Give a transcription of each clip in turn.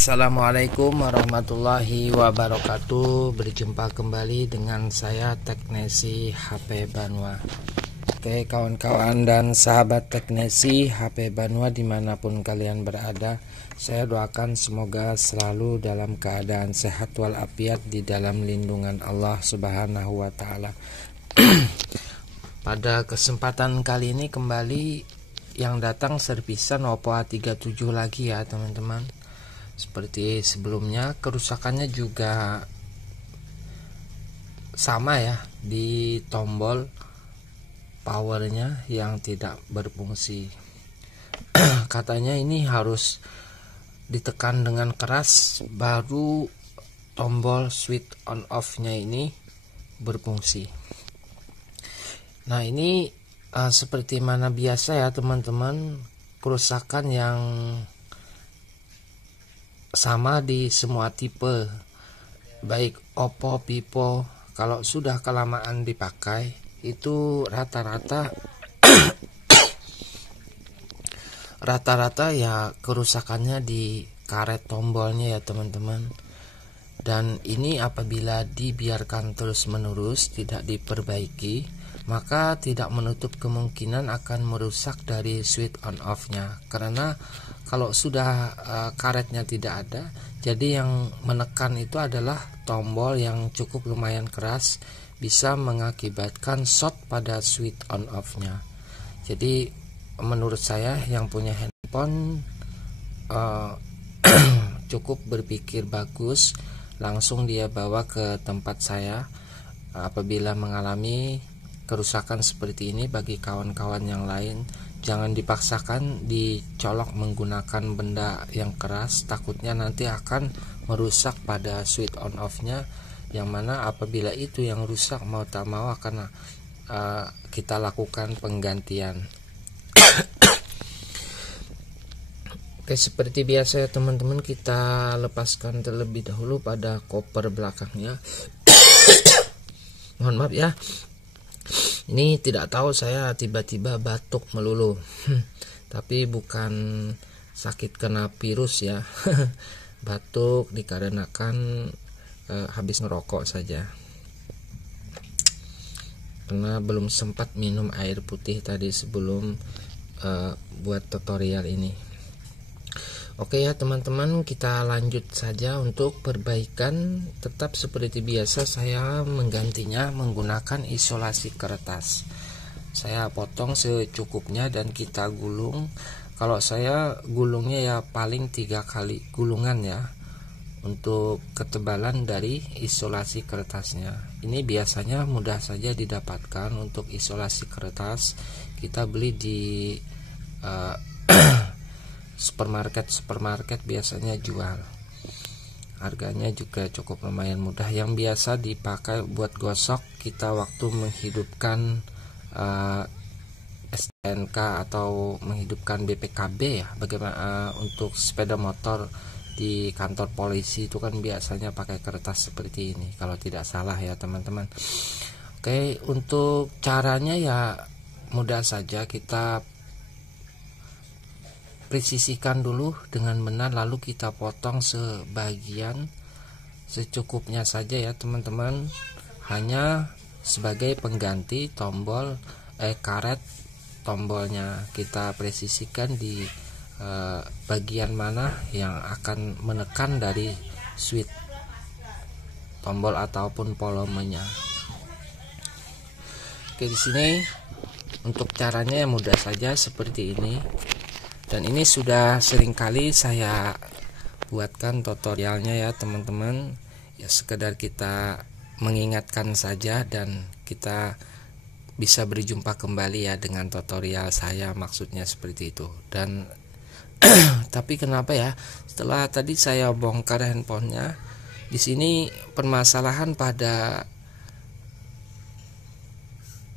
Assalamualaikum warahmatullahi wabarakatuh. Berjumpa kembali dengan saya Teknesi HP Banua. Oke kawan-kawan dan sahabat Teknesi HP Banua dimanapun kalian berada, saya doakan semoga selalu dalam keadaan sehat walafiat di dalam lindungan Allah Subhanahu wa Ta'ala. Pada kesempatan kali ini kembali yang datang servisan Oppo A37 lagi ya teman-teman. Seperti sebelumnya, kerusakannya juga sama ya, di tombol powernya yang tidak berfungsi. Katanya ini harus ditekan dengan keras baru tombol switch on off nya ini berfungsi. Nah ini seperti mana biasa ya teman-teman, kerusakan yang sama di semua tipe, baik Oppo, Vivo. Kalau sudah kelamaan dipakai itu rata-rata ya kerusakannya di karet tombolnya ya teman-teman. Dan ini apabila dibiarkan terus-menerus tidak diperbaiki, maka tidak menutup kemungkinan akan merusak dari switch on off nya. Karena kalau sudah karetnya tidak ada, jadi yang menekan itu adalah tombol yang cukup lumayan keras, bisa mengakibatkan short pada switch on off nya. Jadi menurut saya yang punya handphone cukup berpikir bagus, langsung dia bawa ke tempat saya apabila mengalami kerusakan seperti ini. Bagi kawan-kawan yang lain, jangan dipaksakan dicolok menggunakan benda yang keras, takutnya nanti akan merusak pada switch on off nya, yang mana apabila itu yang rusak mau tak mau akan kita lakukan penggantian. Oke, seperti biasa ya teman-teman, kita lepaskan terlebih dahulu pada koper belakangnya. Mohon maaf ya, ini tidak tahu saya tiba-tiba batuk melulu. Tapi bukan sakit kena virus ya. Batuk dikarenakan habis ngerokok saja. Karena belum sempat minum air putih tadi sebelum buat tutorial ini. Oke ya teman-teman, kita lanjut saja untuk perbaikan. Tetap seperti biasa saya menggantinya menggunakan isolasi kertas. Saya potong secukupnya dan kita gulung. Kalau saya gulungnya ya paling 3 kali gulungan ya, untuk ketebalan dari isolasi kertasnya. Ini biasanya mudah saja didapatkan untuk isolasi kertas. Kita beli di supermarket biasanya jual. Harganya juga cukup lumayan mudah. Yang biasa dipakai buat gosok kita waktu menghidupkan STNK atau menghidupkan BPKB ya. Bagaimana untuk sepeda motor di kantor polisi itu kan biasanya pakai kertas seperti ini kalau tidak salah ya teman-teman. Oke, untuk caranya ya mudah saja, kita presisikan dulu dengan benar, lalu kita potong sebagian secukupnya saja ya teman-teman, hanya sebagai pengganti tombol karet tombolnya. Kita presisikan di bagian mana yang akan menekan dari switch tombol ataupun volumenya. Oke, di sini untuk caranya yang mudah saja seperti ini. Dan ini sudah sering kali saya buatkan tutorialnya ya teman-teman. Ya sekedar kita mengingatkan saja dan kita bisa berjumpa kembali ya dengan tutorial saya, maksudnya seperti itu. Dan tapi kenapa ya setelah tadi saya bongkar handphonenya, di sini permasalahan pada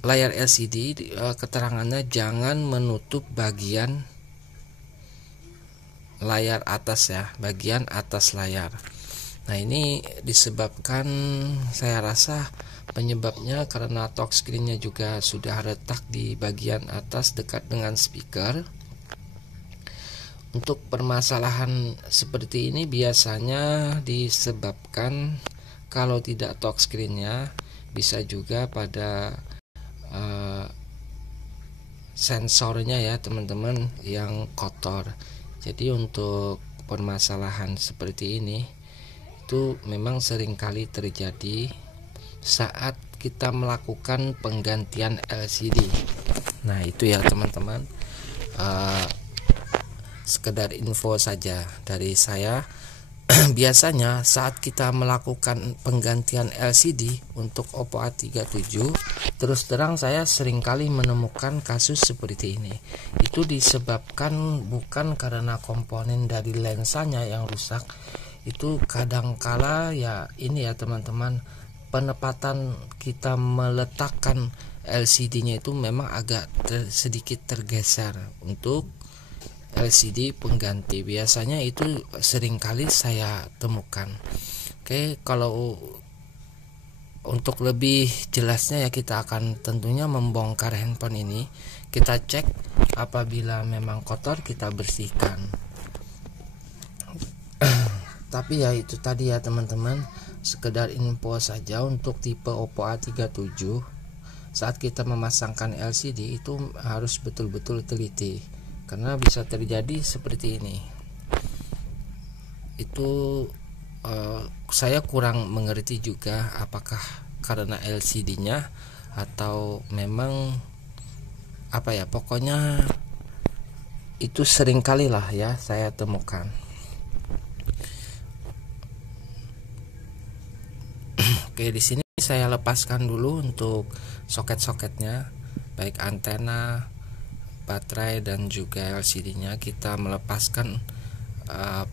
layar LCD, keterangannya jangan menutup bagian layar atas ya, bagian atas layar. Nah ini disebabkan, saya rasa penyebabnya karena touchscreen-nya juga sudah retak di bagian atas dekat dengan speaker. Untuk permasalahan seperti ini biasanya disebabkan kalau tidak touchscreen-nya, bisa juga pada sensornya ya teman-teman yang kotor. Jadi untuk permasalahan seperti ini itu memang seringkali terjadi saat kita melakukan penggantian LCD. Nah itu ya teman-teman, sekedar info saja dari saya. Biasanya saat kita melakukan penggantian LCD untuk Oppo A37, terus terang saya seringkali menemukan kasus seperti ini. Itu disebabkan bukan karena komponen dari lensanya yang rusak, itu kadangkala ya ini ya teman-teman, penempatan kita meletakkan LCD-nya itu memang agak sedikit tergeser untuk LCD pengganti. Biasanya itu seringkali saya temukan. Oke, kalau untuk lebih jelasnya ya kita akan tentunya membongkar handphone ini. Kita cek, apabila memang kotor kita bersihkan. Tapi ya itu tadi ya teman-teman, sekedar info saja untuk tipe Oppo A37. Saat kita memasangkan LCD itu harus betul-betul teliti, karena bisa terjadi seperti ini. Itu saya kurang mengerti juga apakah karena LCD-nya atau memang apa ya, pokoknya itu seringkali lah ya saya temukan. Oke, di sini saya lepaskan dulu untuk soket-soketnya, baik antena, baterai dan juga LCD-nya. Kita melepaskan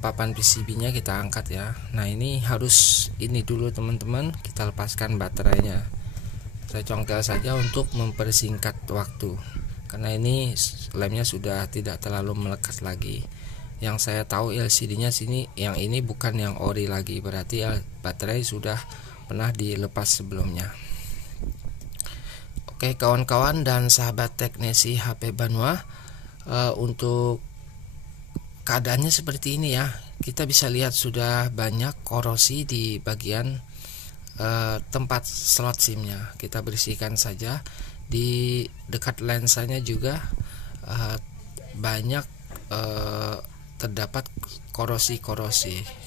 papan PCB-nya, kita angkat ya. Nah ini harus ini dulu teman-teman, kita lepaskan baterainya. Saya congkel saja untuk mempersingkat waktu, karena ini lemnya sudah tidak terlalu melekat lagi. Yang saya tahu LCD-nya sini yang ini bukan yang ori lagi, berarti baterai sudah pernah dilepas sebelumnya. Oke kawan-kawan dan sahabat teknisi HP Banua, untuk keadaannya seperti ini ya. Kita bisa lihat sudah banyak korosi di bagian tempat slot SIM-nya. Kita bersihkan saja. Di dekat lensanya juga banyak terdapat korosi-korosi.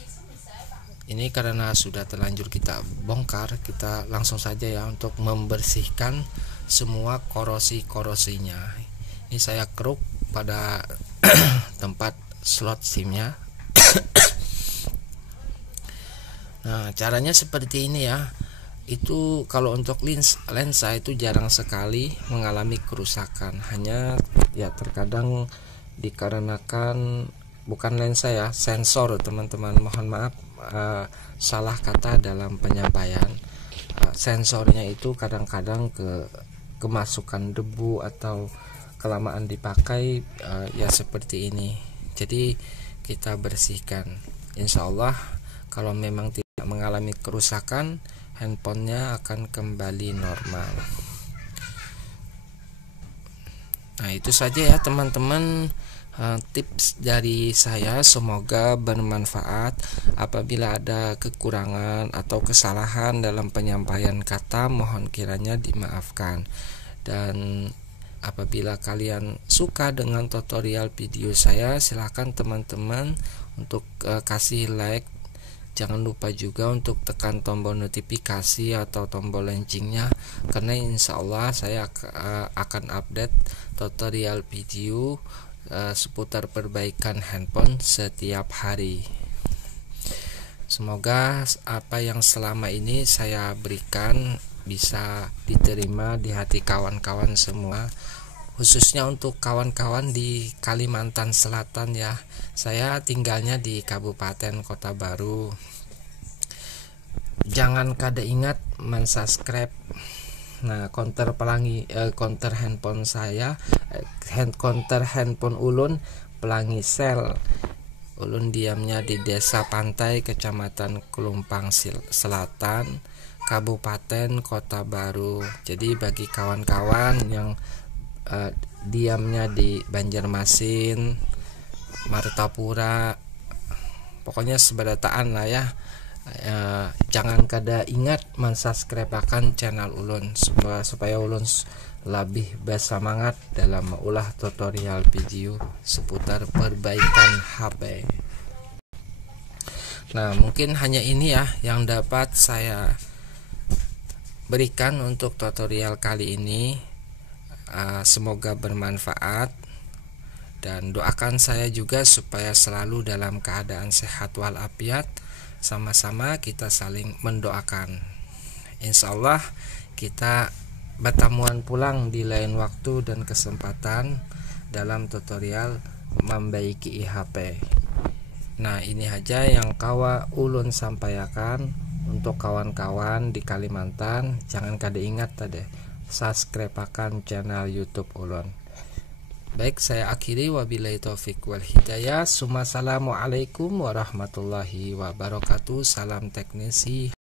Ini karena sudah terlanjur kita bongkar, kita langsung saja ya untuk membersihkan semua korosi-korosinya. Ini saya keruk pada tempat slot SIM-nya. Nah, caranya seperti ini ya. Itu kalau untuk lensa itu jarang sekali mengalami kerusakan. Hanya ya terkadang dikarenakan bukan lensa ya, sensor teman-teman. Mohon maaf salah kata dalam penyampaian. Sensornya itu kadang-kadang kemasukan debu atau kelamaan dipakai, ya seperti ini. Jadi kita bersihkan. Insya Allah kalau memang tidak mengalami kerusakan, handphonenya akan kembali normal. Nah itu saja ya teman-teman, tips dari saya, semoga bermanfaat. Apabila ada kekurangan atau kesalahan dalam penyampaian kata, mohon kiranya dimaafkan. Dan apabila kalian suka dengan tutorial video saya, silahkan teman-teman untuk kasih like. Jangan lupa juga untuk tekan tombol notifikasi atau tombol loncengnya, karena insya Allah saya akan update tutorial video seputar perbaikan handphone setiap hari. Semoga apa yang selama ini saya berikan bisa diterima di hati kawan-kawan semua, khususnya untuk kawan-kawan di Kalimantan Selatan ya. Saya tinggalnya di Kabupaten Kota Baru. Jangan kada ingat mensubscribe. Nah, counter handphone saya, counter handphone ulun Pelangi Sel. Ulun diamnya di Desa Pantai, Kecamatan Kelumpang Selatan, Kabupaten Kota Baru. Jadi bagi kawan-kawan yang diamnya di Banjarmasin, Martapura, pokoknya sebadataan lah ya. Jangan kada ingat mensubscribe-akan channel ulun supaya ulun lebih bersemangat dalam mengulah tutorial video seputar perbaikan HP. Nah, mungkin hanya ini ya yang dapat saya berikan untuk tutorial kali ini. Semoga bermanfaat, dan doakan saya juga supaya selalu dalam keadaan sehat walafiat. Sama-sama kita saling mendoakan. Insya Allah kita bertemuan pulang di lain waktu dan kesempatan dalam tutorial membaiki HP. Nah, ini aja yang kawa ulun sampaikan untuk kawan-kawan di Kalimantan. Jangan kada ingat tadi subscribe akan channel YouTube ulun. Baik, saya akhiri, wabillahi taufik wal hidayah. Assalamualaikum warahmatullahi wabarakatuh. Salam teknisi.